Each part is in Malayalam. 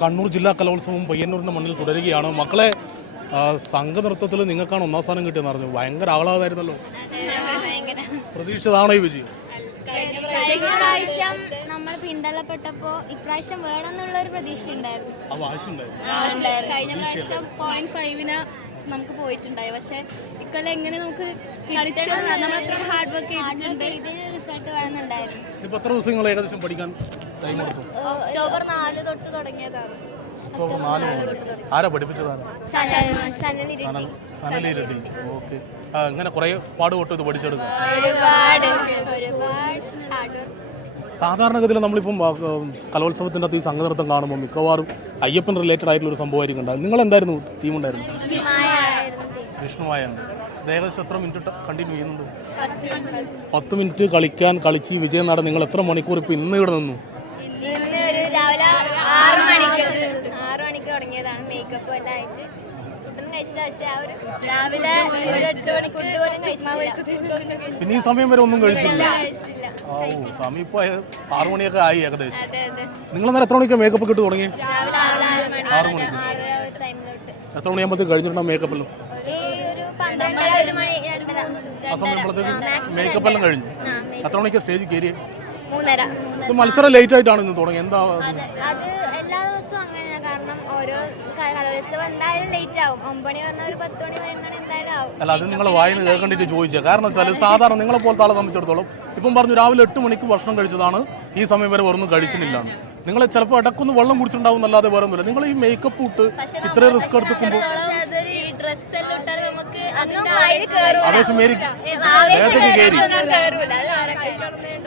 കണ്ണൂർ ജില്ലാ കലോത്സവം പയ്യന്നൂരിന്റെ മണ്ണിൽ തുടരുകയാണ്. മക്കളെ സംഘനൃത്തത്തിൽ നിങ്ങൾക്കാണ് ഒന്നാം സ്ഥാനം കിട്ടിയെന്ന് പറഞ്ഞു ഭയങ്കര ആഹ്ലാദമായിരുന്നല്ലോ. പ്രതീക്ഷിച്ചതാണോ ഈ വിജയം? കഴിഞ്ഞ പ്രാവശ്യം നമ്മൾ പിന്തള്ളപ്പെട്ടപ്പോ ഇപ്രാവശ്യം വേണമെന്നുള്ള ഒരു പ്രതീക്ഷ ഉണ്ടായിരുന്നു. കഴിഞ്ഞ പ്രാവശ്യം പോയിന്റ് ഫൈവിന് നമുക്ക് പോയിട്ടുണ്ടായി. പക്ഷെ ഇക്കൊല്ലം എങ്ങനെ നമുക്ക് നമ്മൾ ഹാർഡ് വർക്ക് ചെയ്തിട്ടുണ്ട്. ഇതിന് റിസൾട്ട് വേണമെന്നുണ്ടായിരുന്നു. ഒക്ടോബർ നാല് തൊട്ട് തുടങ്ങിയതാണ്. ആരാ പഠിപ്പിച്ചതാണ്? ഓക്കെ. ഇങ്ങനെ കുറേ പാടുപെട്ട് ഇത് പഠിച്ചെടുക്കും. സാധാരണഗതിയിൽ നമ്മളിപ്പം കലോത്സവത്തിന്റെ അകത്ത് ഈ സംഘനൃത്തം കാണുമ്പോൾ മിക്കവാറും അയ്യപ്പൻ റിലേറ്റഡ് ആയിട്ടുള്ള ഒരു സംഭവമായിരിക്കും ഉണ്ടാകും നിങ്ങൾ എന്തായിരുന്നു തീം ഉണ്ടായിരുന്നു വിഷ്ണുവായുണ്ട് ഏകദേശം എത്ര മിനിറ്റ് കണ്ടിന്യൂ ചെയ്യുന്നുണ്ട്? പത്ത് മിനിറ്റ് കളിക്കാൻ കളിച്ച് വിജയം നേടാൻ നിങ്ങൾ എത്ര മണിക്കൂർ ഇപ്പം ഇന്ന് ഇവിടെ നിന്നു? രാവിലെ ആറ് മണിക്ക്. ആറ് മണിക്ക് തുടങ്ങിയതാണ് മേക്കപ്പ് എല്ലാം ആയിട്ട്. ഫുഡൊന്നും കഴിച്ചില്ല പക്ഷെ ആ ഒരു രാവിലെ ഒരു എട്ട് മണിക്ക് ഫുഡ് പോലും കഴിച്ചില്ല. പിന്നെ ഈ സമയം വരെ ഒന്നും കഴിച്ചില്ല കഴിച്ചില്ല. ഓ സമയം ഇപ്പൊ ആറു മണിയൊക്കെ ആയി ഏകദേശം. അതെ അതെ. നിങ്ങൾ അന്നേരം എത്ര മണിക്ക് മേക്കപ്പ് ഇട്ട് തുടങ്ങി രാവിലെ ആറ് ആറ് മണി ആറര ടൈം തൊട്ട് എത്ര മണിയാകുമ്പോഴത്തേക്ക് കഴിഞ്ഞിട്ടുണ്ടാവും മേക്കപ്പെല്ലാം ഒരു ഒരു പന്ത്രണ്ടര ഒരു മണി രണ്ടര. ആ സമയം മേക്കപ്പ് എല്ലാം കഴിഞ്ഞു. എത്ര മണിക്ക് സ്റ്റേജ് കയറി മൂന്നര. ഇത് മത്സരം ലേറ്റ് ആയിട്ടാണ് ഇന്ന് തുടങ്ങി എന്താ അതെ അത് എല്ലാ ദിവസവും അങ്ങനെയാണ് കാരണം ഓരോ ക- കലോത്സവം എന്തായാലും ലേറ്റ് ആവും. ഒമ്പണി മണി പറഞ്ഞ ഒരു പത്ത് മണി വരുന്ന എന്തായാലും ആവും. അല്ല അത് നിങ്ങൾ വായിന്ന് കേൾക്കണ്ടിട്ട് ചോദിച്ചത്. കാരണം വെച്ചാൽ സാധാരണ നിങ്ങളെ പോലത്തെ ആളെ സംബന്ധിച്ചിടത്തോളം ഇപ്പം പറഞ്ഞു രാവിലെ എട്ട് മണിക്ക് ഭക്ഷണം കഴിച്ചതാണ്. ഈ സമയം വരെ ഒന്നും കഴിച്ചിട്ടില്ല നിങ്ങൾ ചിലപ്പോൾ ഇടക്കൊന്ന് വെള്ളം കുടിച്ചിട്ടുണ്ടാവും എന്നല്ലാതെ വേറെ ഒന്നുമില്ല നിങ്ങൾ ഈ മേക്കപ്പ് ഇട്ട് ഇത്ര റിസ്ക് കയറൂല ആവേശം മേരി ആവേശം അത്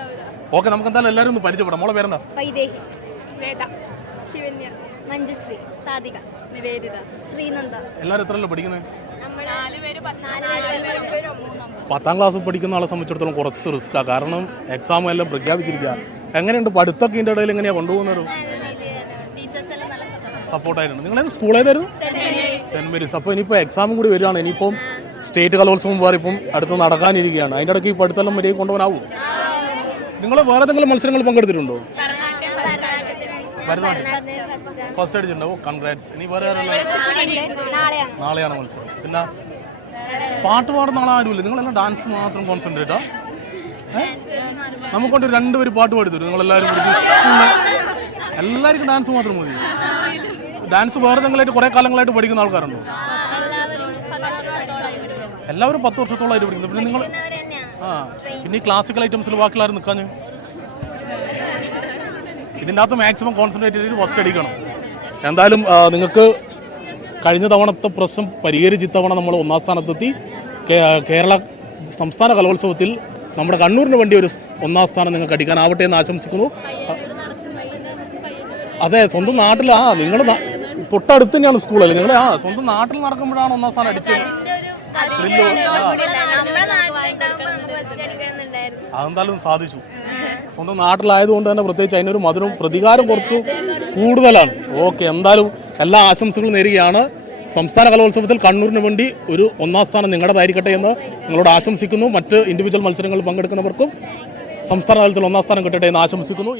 ഓക്കെ നമുക്ക് എന്തായാലും എല്ലാവരും ഒന്ന് പരിചയപ്പെടാം. മോളെ പേരെന്താ? വൈദേഹി. വേദ. ശിവന്യ. മഞ്ജുശ്രീ. സാധിക. നിവേദിത. ശ്രീനന്ദ. എല്ലാവരും എത്രയല്ലോ പഠിക്കുന്നത് നമ്മൾ നാല് പേര് നാല് പേര് പത്താം ക്ലാസ് പഠിക്കുന്ന ആളെ സംബന്ധിച്ചിടത്തോളം കുറച്ച് റിസ്ക്കാണ് കാരണം എക്സാം എല്ലാം പ്രഖ്യാപിച്ചിരിക്കുക എങ്ങനെയുണ്ട് പഠിത്തമൊക്കെ ഇതിന്റെ ഇടയിൽ എങ്ങനെയാണ് കൊണ്ടുപോകുന്നത്? ടീച്ചേഴ്സ് എല്ലാം നല്ല സപ്പോർട്ട് സപ്പോർട്ടായിട്ടുണ്ട് നിങ്ങൾ സ്കൂൾ ഏതായിരുന്നു? സെന്റ് മേരീസ് അപ്പോൾ ഇനിയിപ്പോൾ എക്സാമും കൂടി വരികയാണ്. ഇനിയിപ്പം സ്റ്റേറ്റ് കലോത്സവം വേറെ ഇപ്പം അടുത്ത് നടക്കാനിരിക്കുകയാണ്. അതിന്റെ ഇടയ്ക്ക് ഈ പഠിത്തം മര്യാദ കൊണ്ടുപോകാനാവും. നിങ്ങൾ വേറെ ഏതെങ്കിലും മത്സരങ്ങൾ പങ്കെടുത്തിട്ടുണ്ടോ? ഫസ്റ്റ്. അടിച്ചിട്ടുണ്ടോ? കൺഗ്രാറ്റ്സ് ഇനി വേറെ നാളെയാണ്. മത്സരം. പിന്നെ പാട്ട് പാടുന്ന ആളാരുമില്ല. ആരുമില്ല നിങ്ങളെല്ലാം ഡാൻസ് മാത്രം കോൺസെൻട്രേറ്റാ നമുക്കൊണ്ട് രണ്ടുപേര് പാട്ട് പാടി തരും. നിങ്ങളെല്ലാവരും എല്ലാവർക്കും ഡാൻസ് മാത്രം മതി. ഡാൻസ് വേറെ എന്തെങ്കിലും കുറേ കാലങ്ങളായിട്ട് പഠിക്കുന്ന ആൾക്കാരുണ്ടോ? എല്ലാവരും പത്ത് വർഷത്തോളമായിട്ട് പഠിക്കുന്നു. പഠിക്കുന്നത് പിന്നെ നിങ്ങൾ ആ. പിന്നെ ഈ ക്ലാസിക്കൽ ഐറ്റംസിൽ ബാക്കിയുള്ളവർ നിൽക്കാഞ്ഞ് ഇതിന്റെ അകത്ത് മാക്സിമം കോൺസെൻട്രേറ്റ് ചെയ്ത് ഫസ്റ്റ് അടിക്കണം. എന്തായാലും നിങ്ങൾക്ക് കഴിഞ്ഞ തവണത്തെ പ്രശ്നം പരിഹരിച്ച് ഇത്തവണ നമ്മൾ ഒന്നാം സ്ഥാനത്തെത്തി. കേരള സംസ്ഥാന കലോത്സവത്തിൽ നമ്മുടെ കണ്ണൂരിന് വേണ്ടി ഒരു ഒന്നാം സ്ഥാനം നിങ്ങൾക്ക് അടിക്കാനാവട്ടെ എന്ന് ആശംസിക്കുന്നു. അതെ സ്വന്തം നാട്ടിൽ ആ നിങ്ങൾ തൊട്ടടുത്ത് തന്നെയാണ് സ്കൂളല്ലേ നിങ്ങൾ ആ സ്വന്തം നാട്ടിൽ നടക്കുമ്പോഴാണ് ഒന്നാം സ്ഥാനം അടിച്ചത്. അതെന്തായാലും സാധിച്ചു. സ്വന്തം നാട്ടിലായതുകൊണ്ട് തന്നെ പ്രത്യേകിച്ച് അതിനൊരു മധുരവും പ്രതികാരം കുറച്ച് കൂടുതലാണ്. ഓക്കെ എന്തായാലും എല്ലാ ആശംസകളും നേരുകയാണ്. സംസ്ഥാന കലോത്സവത്തിൽ കണ്ണൂരിന് വേണ്ടി ഒരു ഒന്നാം സ്ഥാനം നിങ്ങളുടേതായിരിക്കട്ടെ എന്ന് നിങ്ങളോട് ആശംസിക്കുന്നു. മറ്റ് ഇൻഡിവിജ്വൽ മത്സരങ്ങളിൽ പങ്കെടുക്കുന്നവർക്കും സംസ്ഥാന തലത്തിൽ ഒന്നാം സ്ഥാനം കിട്ടട്ടെ എന്ന് ആശംസിക്കുന്നു.